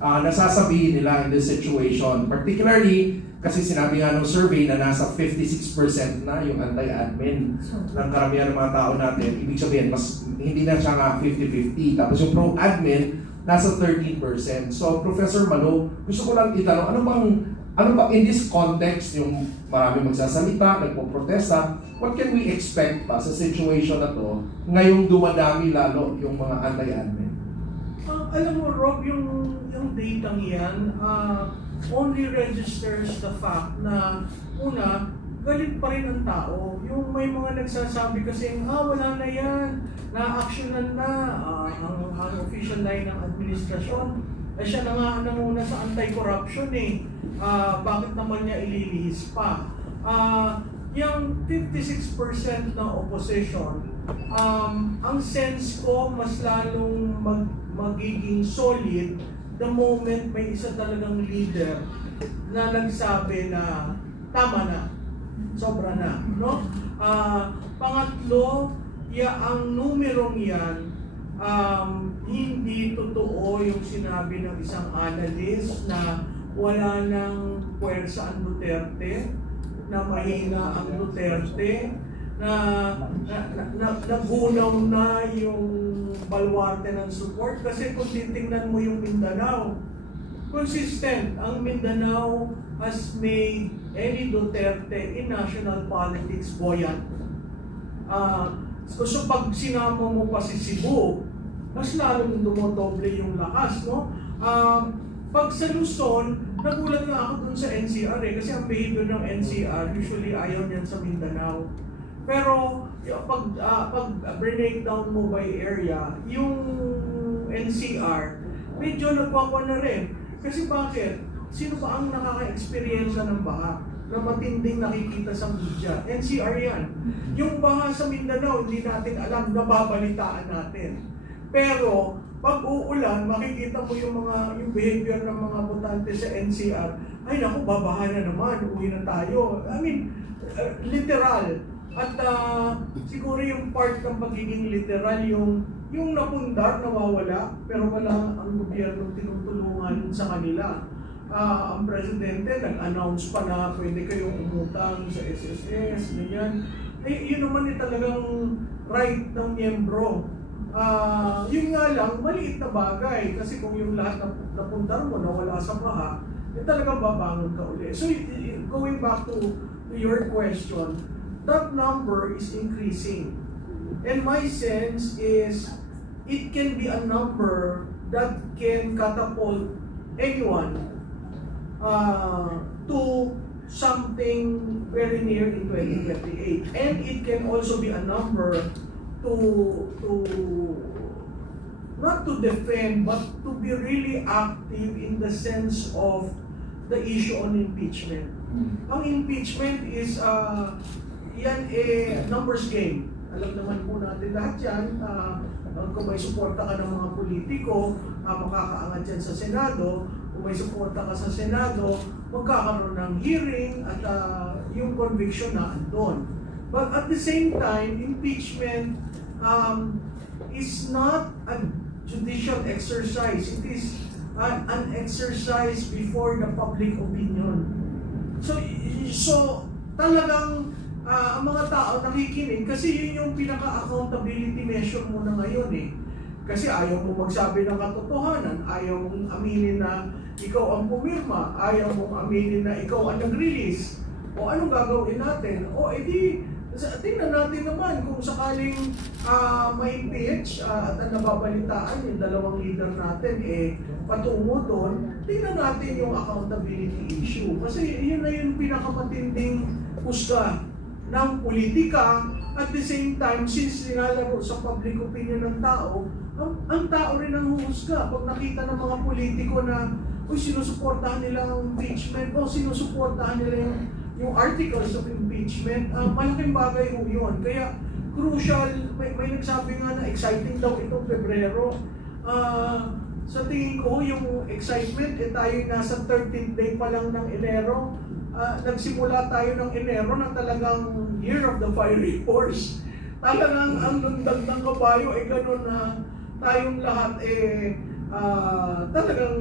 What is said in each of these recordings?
nasasabihin nila in this situation. Particularly, kasi sinabi nga ng survey na nasa 56% na yung anti-admin ng karamihan ng mga tao natin. Ibig sabihin, mas hindi na siya nga 50-50. Tapos yung pro-admin, nasa 13%. So, Professor Malo, gusto ko lang itanong, ano ba in this context, yung marami magsasalita, nagpo-protesta, what can we expect pa sa situation na to ngayong dumadami lalo yung mga anti-admin? Alam mo, Rob, yung datang yan, only registers the fact na, una, galit pa rin ang tao. Yung may mga nagsasabi kasi, wala na yan, na-actionan na ang official line ng administrasyon. Siya na nga nanguna sa anti-corruption bakit naman niya ililihis pa? Yung 56% na opposition, ang sense ko mas lalong magiging solid the moment may isa talagang leader na nagsabi na tama na, sobra na, no? Pangatlo, ang numerong yan, hindi totoo yung sinabi ng isang analyst na wala nang puwersa ang Duterte, na mahina ang Duterte, na nagunaw na yung baluarte ng support. Kasi kung titingnan mo yung Mindanao, consistent. Ang Mindanao has made any Duterte in national politics buoyant. So pag sinama mo pa si Cebu, mas lalong dumodoble yung lakas, no? Pag sa Luzon, nagulat nga ako dun sa NCR kasi ang behavior ng NCR, usually ayaw niyan sa Mindanao. Pero pag breakdown mo by area, yung NCR, medyo nagwakwa na rin. Kasi bakit? Sino ba ang nakaka-experience ng baha na matinding nakikita sa media? NCR yan. Yung baha sa Mindanao, hindi natin alam, nababalitaan natin. Pero pag uulan, makikita mo yung behavior ng mga botante sa NCR. Ay naku, babaha na naman, uwi na tayo. I mean, literal. At siguro yung part ng pagiging literal, yung napundar, nawawala, pero wala ang gobyerno tinutulungan sa kanila. Ang presidente nag-announce pa na pwede kayong umutang sa SSS, ganyan. Yun naman talagang right ng miyembro. Yun nga lang, maliit na bagay. Kasi kung yung lahat na pundar mo nawala sa baha, talagang babangon ka ulit. So, going back to your question, that number is increasing. And my sense is, it can be a number that can catapult anyone to something very near in 2028. And it can also be a number to not to defend, but to be really active in the sense of the issue on impeachment. Ang impeachment is yan numbers game. Alam naman po natin lahat yan. Kung may suporta ka ng mga politiko, makakaangat yan sa Senado. Kung may suporta ka sa Senado, magkakaroon ng hearing at yung conviction na andon. But at the same time, impeachment is not a judicial exercise. It is an exercise before the public opinion. So talagang ang mga tao nakikinig kasi yun yung pinaka-accountability measure mo na ngayon Kasi ayaw mo magsabi ng katotohanan, ayaw mong aminin na ikaw ang pumirma, ayaw mong aminin na ikaw ang nag-release. O anong gagawin natin? O edi, tingnan natin naman kung sakaling ma-impeach at ang nababalitaan yung dalawang leader natin patungo doon, tingnan natin yung accountability issue. Kasi yun na yung pinakamatinding husga ng politika. At the same time, since nilalaro sa public opinion ng tao, ang tao rin ang huhusga. Pag nakita ng mga politiko na sinusuportahan nila ang impeachment o sinusuportahan nila yung articles of impeachment, malaking bagay ho yun. Kaya crucial, may nagsabi nga na exciting daw itong Pebrero. Sa tingin ko, yung excitement, tayo nasa 13th day pa lang ng Enero. Nagsimula tayo ng Enero na talagang year of the fiery horse. Talagang ang lundag ng kabayo gano'n na tayong lahat talagang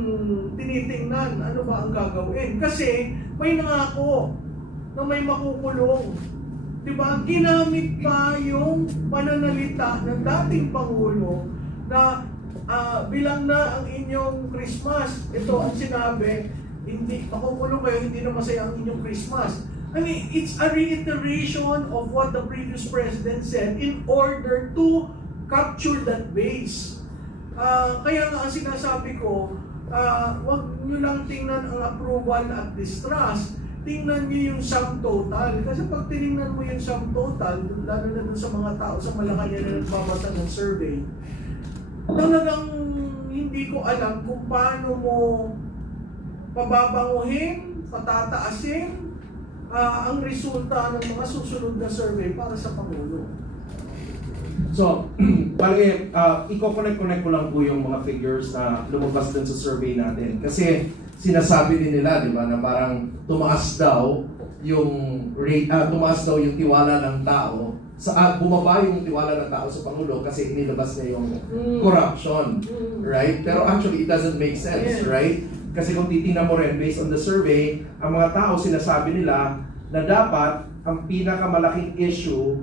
tinitingnan ano ba ang gagawin. Kasi may nangako na may makukulong. Diba? Ginamit pa yung pananalita ng dating Pangulo na bilang na ang inyong Christmas. Ito ang sinabi, hindi, makukulong kayo, hindi na masaya ang inyong Christmas. I mean, it's a reiteration of what the previous president said in order to capture that base. Kaya nga ang sinasabi ko, wag nyo lang tingnan ang approval at distrust, tingnan nyo yung sum total. Kasi pag tinignan mo yung sum total, lalo na dun sa mga tao sa Malacanang na nagbabasa ng survey, talagang hindi ko alam kung paano mo pababanguhin, patataasin ang resulta ng mga susunod na survey para sa Pangulo. So, bali, i-connect ko lang po yung mga figures na lumabas din sa survey natin. Kasi sinasabi din nila, di ba, na parang tumaas daw yung tiwala ng tao bumaba yung tiwala ng tao sa Pangulo kasi inilabas niya yung corruption, right? Pero actually, it doesn't make sense, right? Kasi kung titingnan mo rin, based on the survey, ang mga tao sinasabi nila na dapat ang pinakamalaking issue,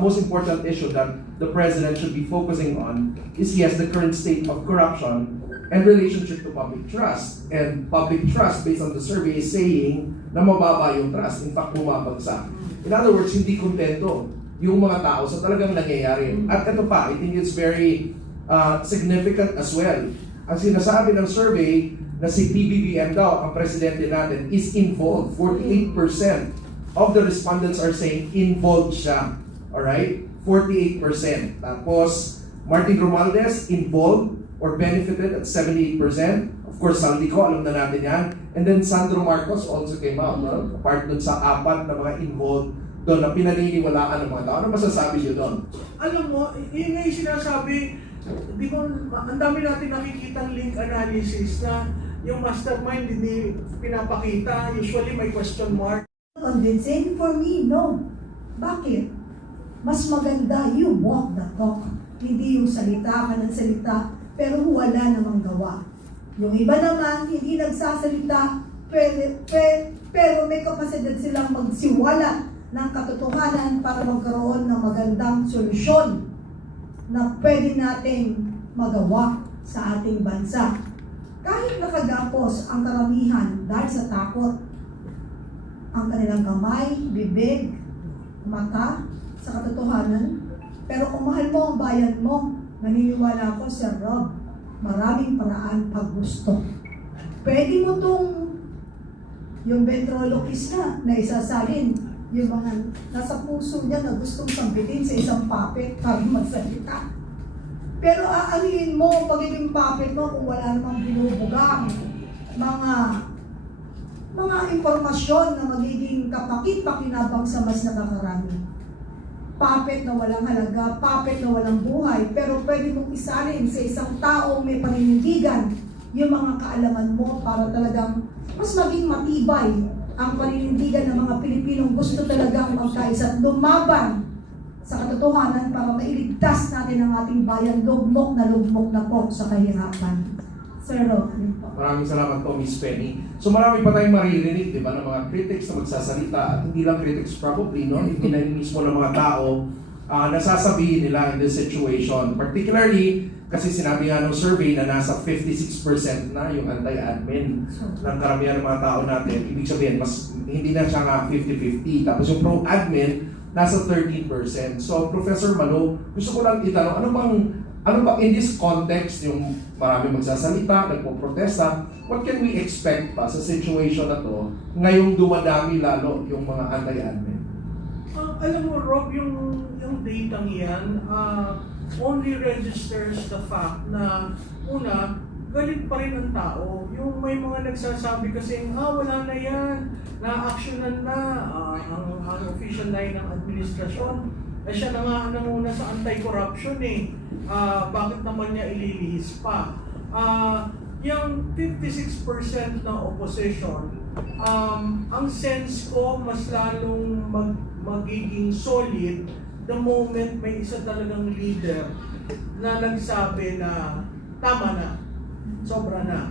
most important issue that the president should be focusing on is, yes, the current state of corruption and relationship to public trust. And public trust, based on the survey, is saying na mababa yung trust. In fact, bumabagsak. In other words, hindi kontento yung mga tao sa talagang nangyayari. At ito pa, I think it's very significant as well. Ang sinasabi ng survey na si PBBM daw, ang presidente natin, is involved. 48% of the respondents are saying involved siya. Alright? 48%. Tapos, Martin Romualdez, involved or benefited at 78%. Of course, Saldico, alam na natin yan. And then Sandro Marcos also came out, no? Apart dun sa 4 na mga involved doon na pinaniniwalaan ng mga tao. Ano masasabi niyo doon? Alam mo, yun nga yung sinasabi, di ba, ang dami natin nakikitang link analysis na yung mastermind hindi pinapakita, usually may question mark. Convincing for me, no. Bakit? Mas maganda you walk the talk. Hindi yung salita ka ng salita, pero wala namang gawa. Yung iba naman, hindi nagsasalita, pero may kapasidad silang magsiwala ng katotohanan para magkaroon ng magandang solusyon na pwede nating magawa sa ating bansa. Kahit nakagapos ang karamihan dahil sa takot, ang kanilang kamay, bibig, mata sa katotohanan. Pero kung mahal mo ang bayan mo, naniniwala ko, Sir Rob, maraming paraan pag gusto. Pwede mo tong yung ventriloquist na isasalin, yung mga nasa puso niya na gustong sambitin sa isang puppet para magsalita. Pero aalihin mo pagiging puppet mo kung wala namang binubugang mga impormasyon na magiging kapakit-pakinabang sa mas nakakarami. Puppet na walang halaga, puppet na walang buhay, pero pwede mong isalin sa isang taong may paninindigan yung mga kaalaman mo para talagang mas maging matibay ang paninindigan ng mga Pilipinong gusto talagang magkaisa at lumaban sa katotohanan para mailigtas natin ang ating bayan lugmok na po sa kahirapan. Sir Rob, po. Maraming salamat po, Miss Penny. So marami pa tayong maririnig, di ba, ng mga critics na magsasalita at hindi lang critics probably, no? Hindi na mismo ng mga tao nasasabihin nila in this situation. Particularly, kasi sinabi nga ng survey na nasa 56% na yung anti-admin ng karamihan ng mga tao natin. Ibig sabihin, mas hindi na siya nga 50-50. Tapos yung pro-admin, nasa 13%. So, Professor Malo, gusto ko lang itanong, ano ba in this context, yung marami magsasalita, nagpo-protesta, what can we expect pa sa situation na to ngayong dumadami lalo yung mga anti-admin? Alam mo, Rob, yung data yan, only registers the fact na, una, galit pa rin ang tao. Yung may mga nagsasabi kasi, wala na yan, na-actionan na ang official line ng administrasyon. Siya na nga nanguna sa anti-corruption bakit naman niya ililihis pa? Yung 56% na opposition, ang sense ko mas lalong magiging solid the moment may isa talagang leader na nagsabi na tama na, sobra na.